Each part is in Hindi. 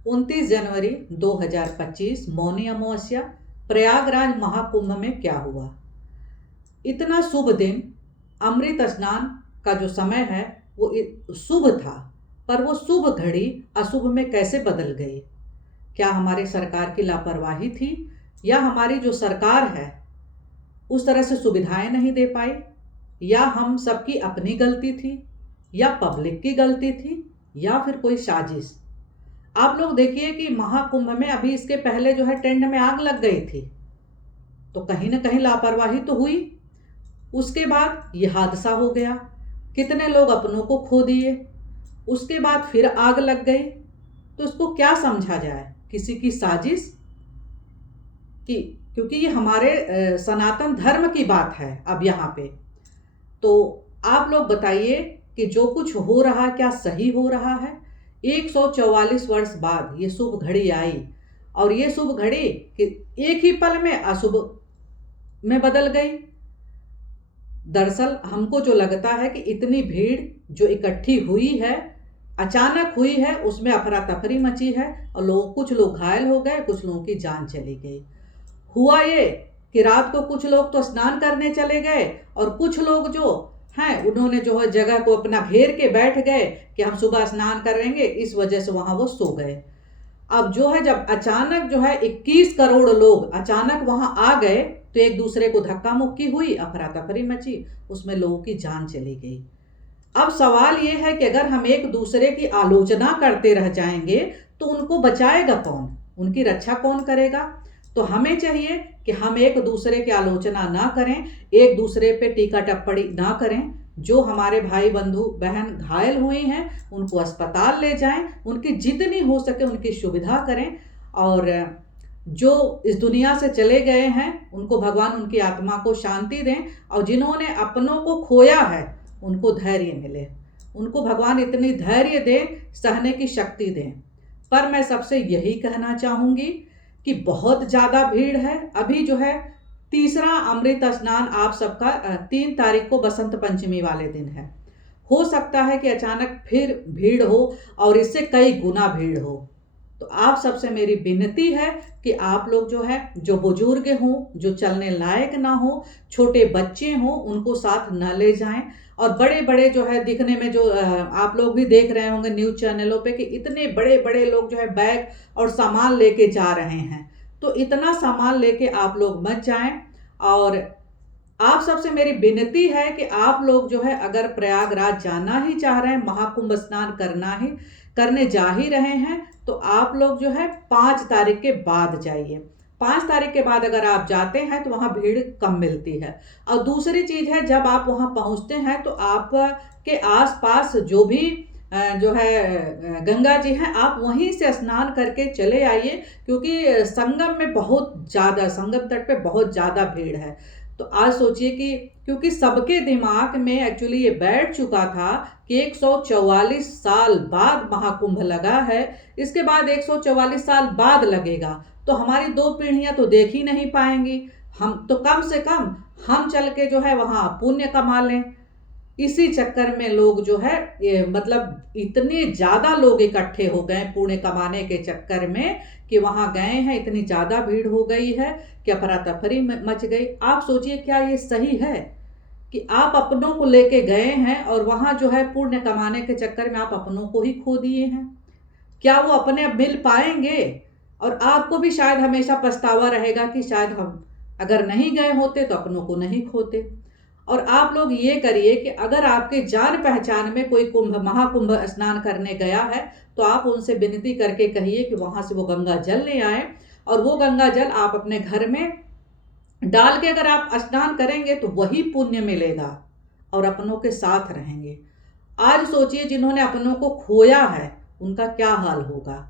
29 जनवरी 2025 मौनी अमावस्या। प्रयागराज महाकुंभ में क्या हुआ? इतना शुभ दिन, अमृत स्नान का जो समय है वो शुभ था, पर वो शुभ घड़ी अशुभ में कैसे बदल गई? क्या हमारे सरकार की लापरवाही थी, या हमारी जो सरकार है उस तरह से सुविधाएं नहीं दे पाई, या हम सबकी अपनी गलती थी, या पब्लिक की गलती थी, या फिर कोई साजिश? आप लोग देखिए कि महाकुंभ में अभी इसके पहले जो है टेंट में आग लग गई थी, तो कहीं ना कहीं लापरवाही तो हुई। उसके बाद ये हादसा हो गया, कितने लोग अपनों को खो दिए। उसके बाद फिर आग लग गई, तो इसको क्या समझा जाए? किसी की साजिश की? क्योंकि ये हमारे सनातन धर्म की बात है। अब यहाँ पे तो आप लोग बताइए कि जो कुछ हो रहा है क्या सही हो रहा है? 144 वर्ष बाद ये शुभ घड़ी आई, और ये शुभ घड़ी कि एक ही पल में अशुभ में बदल गई। दरअसल हमको जो लगता है कि इतनी भीड़ जो इकट्ठी हुई है, अचानक हुई है, उसमें अफरा तफरी मची है, और कुछ लोग घायल हो गए, कुछ लोगों की जान चली गई। हुआ ये कि रात को कुछ लोग तो स्नान करने चले गए, और कुछ लोग जो हैं उन्होंने जो है जगह को अपना घेर के बैठ गए कि हम सुबह स्नान करेंगे, इस वजह से वहां वो सो गए। अब जो है जब अचानक जो है 21 करोड़ लोग अचानक वहां आ गए, तो एक दूसरे को धक्का मुक्की हुई, अफरा तफरी मची, उसमें लोगों की जान चली गई। अब सवाल ये है कि अगर हम एक दूसरे की आलोचना करते रह जाएंगे तो उनको बचाएगा कौन, उनकी रक्षा कौन करेगा? तो हमें चाहिए कि हम एक दूसरे की आलोचना ना करें, एक दूसरे पे टीका टिप्पणी ना करें। जो हमारे भाई बंधु बहन घायल हुए हैं उनको अस्पताल ले जाएं, उनकी जितनी हो सके उनकी सुविधा करें, और जो इस दुनिया से चले गए हैं उनको भगवान उनकी आत्मा को शांति दें, और जिन्होंने अपनों को खोया है उनको धैर्य मिले, उनको भगवान इतनी धैर्य दें, सहने की शक्ति दें। पर मैं सबसे यही कहना चाहूँगी कि बहुत ज़्यादा भीड़ है। अभी जो है तीसरा अमृत स्नान आप सबका 3 तारीख को बसंत पंचमी वाले दिन है। हो सकता है कि अचानक फिर भीड़ हो, और इससे कई गुना भीड़ हो। तो आप सबसे मेरी विनती है कि आप लोग जो है, जो बुजुर्ग हों, जो चलने लायक ना हो, छोटे बच्चे हों, उनको साथ न ले जाएं। और बड़े बड़े जो है दिखने में जो आप लोग भी देख रहे होंगे न्यूज़ चैनलों पे कि इतने बड़े बड़े लोग जो है बैग और सामान लेके जा रहे हैं, तो इतना सामान लेके आप लोग मत जाएं। और आप सबसे मेरी विनती है कि आप लोग जो है अगर प्रयागराज जाना ही चाह रहे हैं, महाकुंभ स्नान करने जा ही रहे हैं, तो आप लोग जो है 5 तारीख के बाद जाइए। 5 तारीख के बाद अगर आप जाते हैं तो वहाँ भीड़ कम मिलती है। और दूसरी चीज़ है, जब आप वहाँ पहुँचते हैं तो आप के आसपास जो भी जो है गंगा जी हैं, आप वहीं से स्नान करके चले आइए, क्योंकि संगम तट पे बहुत ज़्यादा भीड़ है। तो आज सोचिए कि क्योंकि सबके दिमाग में एक्चुअली ये बैठ चुका था कि 144 साल बाद महाकुंभ लगा है, इसके बाद 144 साल बाद लगेगा, तो हमारी 2 पीढ़ियां तो देख ही नहीं पाएंगी। हम तो कम से कम हम चल के जो है वहाँ पुण्य कमा लें। इसी चक्कर में लोग जो है ये मतलब इतने ज़्यादा लोग इकट्ठे हो गए पुण्य कमाने के चक्कर में कि वहाँ गए हैं, इतनी ज़्यादा भीड़ हो गई है कि अफरा तफरी मच गई। आप सोचिए क्या ये सही है कि आप अपनों को लेके गए हैं और वहाँ जो है पुण्य कमाने के चक्कर में आप अपनों को ही खो दिए हैं? क्या वो अपने अब मिल पाएंगे? और आपको भी शायद हमेशा पछतावा रहेगा कि शायद हम अगर नहीं गए होते तो अपनों को नहीं खोते। और आप लोग ये करिए कि अगर आपके जान पहचान में कोई महाकुंभ स्नान करने गया है, तो आप उनसे विनती करके कहिए कि वहाँ से वो गंगा जल ले आए, और वो गंगा जल आप अपने घर में डाल के अगर आप स्नान करेंगे तो वही पुण्य मिलेगा, और अपनों के साथ रहेंगे। आज सोचिए जिन्होंने अपनों को खोया है उनका क्या हाल होगा।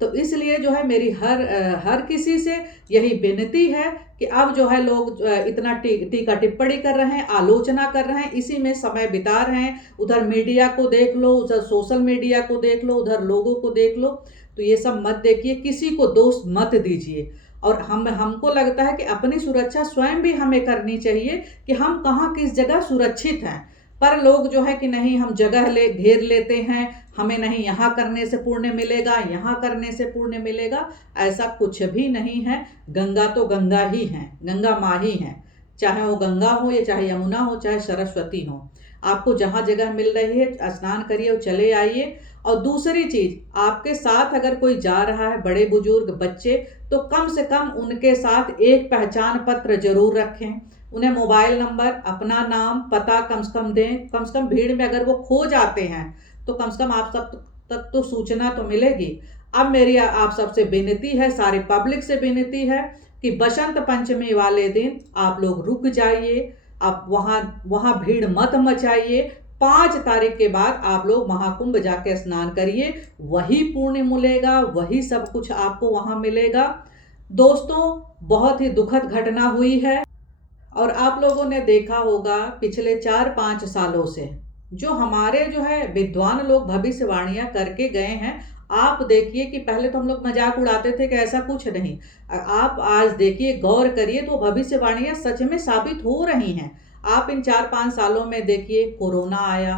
तो इसलिए जो है मेरी हर किसी से यही विनती है कि अब जो है लोग इतना टीका टिप्पणी कर रहे हैं, आलोचना कर रहे हैं, इसी में समय बिता रहे हैं। उधर मीडिया को देख लो, उधर सोशल मीडिया को देख लो, उधर लोगों को देख लो, तो ये सब मत देखिए, किसी को दोष मत दीजिए। और हमको लगता है कि अपनी सुरक्षा स्वयं भी हमें करनी चाहिए कि हम कहाँ किस जगह सुरक्षित हैं। पर लोग जो है कि नहीं, हम जगह घेर लेते हैं, हमें नहीं यहाँ करने से पुण्य मिलेगा, यहाँ करने से पुण्य मिलेगा, ऐसा कुछ भी नहीं है। गंगा तो गंगा ही है, गंगा माँ ही है। चाहे वो गंगा हो या चाहे यमुना हो, चाहे सरस्वती हो, आपको जहाँ जगह मिल रही है स्नान करिए और चले आइए। और दूसरी चीज, आपके साथ अगर कोई जा रहा है, बड़े बुजुर्ग, बच्चे, तो कम से कम उनके साथ एक पहचान पत्र जरूर रखें। उन्हें मोबाइल नंबर, अपना नाम, पता कम से कम दें। कम से कम भीड़ में अगर वो खो जाते हैं तो कम से कम आप सब तक तो सूचना तो मिलेगी। अब मेरी आप सबसे विनती है, सारी पब्लिक से विनती है कि बसंत पंचमी वाले दिन आप लोग रुक जाइए। आप वहाँ भीड़ मत मचाइए। 5 तारीख के बाद आप लोग महाकुंभ जाके स्नान करिए, वही पुण्य मिलेगा, वही सब कुछ आपको वहाँ मिलेगा। दोस्तों, बहुत ही दुखद घटना हुई है और आप लोगों ने देखा होगा पिछले 4-5 सालों से जो हमारे जो है विद्वान लोग भविष्यवाणियां करके गए हैं। आप देखिए कि पहले तो हम लोग मजाक उड़ाते थे कि ऐसा कुछ नहीं, आप आज देखिए, गौर करिए तो भविष्यवाणियां सच में साबित हो रही हैं। आप इन 4-5 सालों में देखिए, कोरोना आया,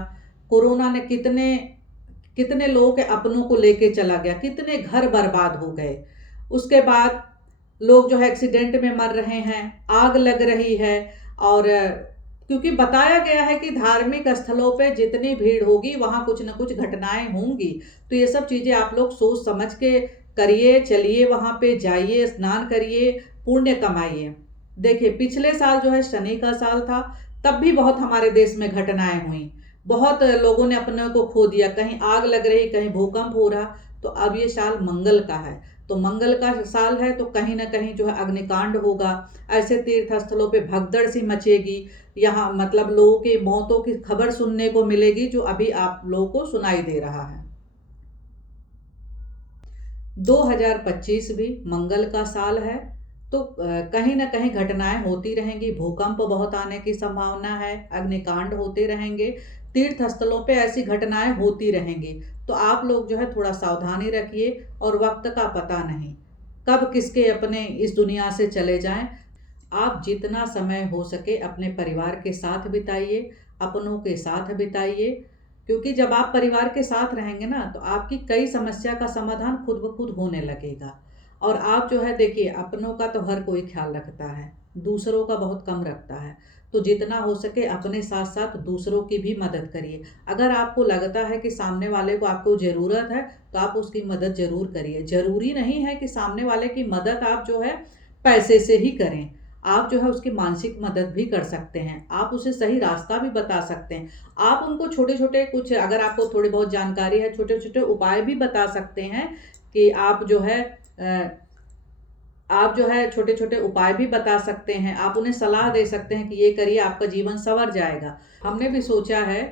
कोरोना ने कितने कितने लोगों के अपनों को लेके चला गया, कितने घर बर्बाद हो गए। उसके बाद लोग जो है एक्सीडेंट में मर रहे हैं, आग लग रही है। और क्योंकि बताया गया है कि धार्मिक स्थलों पे जितनी भीड़ होगी वहाँ कुछ न कुछ घटनाएं होंगी। तो ये सब चीज़ें आप लोग सोच समझ के करिए, चलिए, वहाँ पे जाइए, स्नान करिए, पुण्य कमाइए। देखिए, पिछले साल जो है शनि का साल था, तब भी बहुत हमारे देश में घटनाएं हुई, बहुत लोगों ने अपने को खो दिया, कहीं आग लग रही, कहीं भूकंप हो रहा। तो अब ये साल मंगल का है, तो मंगल का साल है, तो कहीं ना कहीं जो है अग्निकांड होगा। ऐसे तीर्थ स्थलों पे भगदड़ सी मचेगी, यहाँ मतलब लोगों की मौतों की खबर सुनने को मिलेगी, जो अभी आप लोगों को सुनाई दे रहा है। 2025 भी मंगल का साल है, तो कहीं ना कहीं घटनाएं होती रहेंगी, भूकंप बहुत आने की संभावना है, अग्निकांड होते रहेंगे, तीर्थ स्थलों पे ऐसी घटनाएं होती रहेंगी। तो आप लोग जो है थोड़ा सावधानी रखिए, और वक्त का पता नहीं कब किसके अपने इस दुनिया से चले जाएं। आप जितना समय हो सके अपने परिवार के साथ बिताइए, अपनों के साथ बिताइए, क्योंकि जब आप परिवार के साथ रहेंगे ना, तो आपकी कई समस्या का समाधान खुद ब खुद होने लगेगा। और आप जो है देखिए, अपनों का तो हर कोई ख्याल रखता है, दूसरों का बहुत कम रखता है। तो जितना हो सके अपने साथ साथ दूसरों की भी मदद करिए। अगर आपको लगता है कि सामने वाले को आपको ज़रूरत है, तो आप उसकी मदद ज़रूर करिए। ज़रूरी नहीं है कि सामने वाले की मदद आप जो है पैसे से ही करें, आप जो है उसकी मानसिक मदद भी कर सकते हैं, आप उसे सही रास्ता भी बता सकते हैं। आप उनको छोटे छोटे कुछ, अगर आपको थोड़ी बहुत जानकारी है, छोटे छोटे उपाय भी बता सकते हैं कि आप जो है छोटे छोटे उपाय भी बता सकते हैं। आप उन्हें सलाह दे सकते हैं कि ये करिए, आपका जीवन संवर जाएगा। हमने भी सोचा है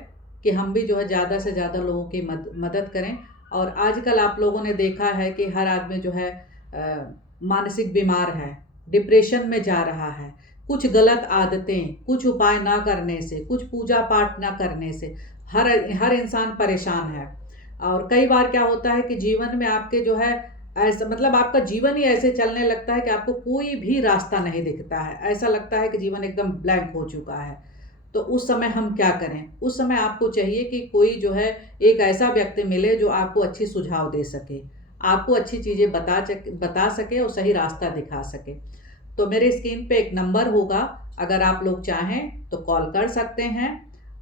कि हम भी जो है ज़्यादा से ज़्यादा लोगों की मदद करें। और आजकल आप लोगों ने देखा है कि हर आदमी जो है मानसिक बीमार है, डिप्रेशन में जा रहा है। कुछ गलत आदतें, कुछ उपाय ना करने से, कुछ पूजा पाठ ना करने से हर इंसान परेशान है। और कई बार क्या होता है कि जीवन में आपके जो है ऐसा, मतलब आपका जीवन ही ऐसे चलने लगता है कि आपको कोई भी रास्ता नहीं दिखता है, ऐसा लगता है कि जीवन एकदम ब्लैंक हो चुका है। तो उस समय हम क्या करें? उस समय आपको चाहिए कि कोई जो है एक ऐसा व्यक्ति मिले जो आपको अच्छी सुझाव दे सके, आपको अच्छी चीज़ें बता सके और सही रास्ता दिखा सके। तो मेरे स्क्रीन पे एक नंबर होगा, अगर आप लोग चाहें तो कॉल कर सकते हैं,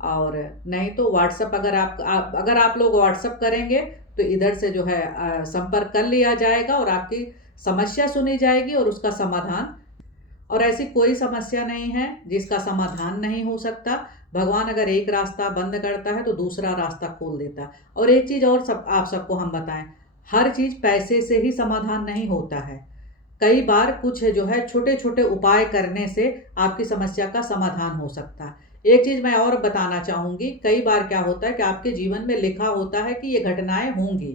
और नहीं तो व्हाट्सअप, अगर आप लोग व्हाट्सअप करेंगे तो इधर से जो है संपर्क कर लिया जाएगा और आपकी समस्या सुनी जाएगी और उसका समाधान। और ऐसी कोई समस्या नहीं है जिसका समाधान नहीं हो सकता। भगवान अगर एक रास्ता बंद करता है तो दूसरा रास्ता खोल देता है। और एक चीज़ और आप सबको हम बताएं, हर चीज़ पैसे से ही समाधान नहीं होता है। कई बार कुछ जो है छोटे छोटे उपाय करने से आपकी समस्या का समाधान हो सकता है। एक चीज़ मैं और बताना चाहूँगी, कई बार क्या होता है कि आपके जीवन में लिखा होता है कि ये घटनाएं होंगी,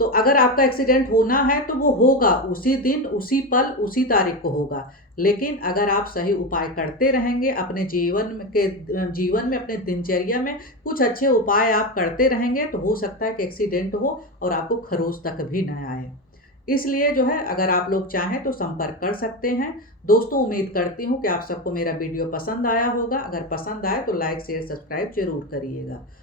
तो अगर आपका एक्सीडेंट होना है तो वो होगा, उसी दिन, उसी पल, उसी तारीख को होगा। लेकिन अगर आप सही उपाय करते रहेंगे अपने जीवन में अपने दिनचर्या में कुछ अच्छे उपाय आप करते रहेंगे, तो हो सकता है कि एक्सीडेंट हो और आपको खरोच तक भी न आए। इसलिए जो है अगर आप लोग चाहें तो संपर्क कर सकते हैं। दोस्तों, उम्मीद करती हूँ कि आप सबको मेरा वीडियो पसंद आया होगा। अगर पसंद आए तो लाइक शेयर सब्सक्राइब जरूर करिएगा।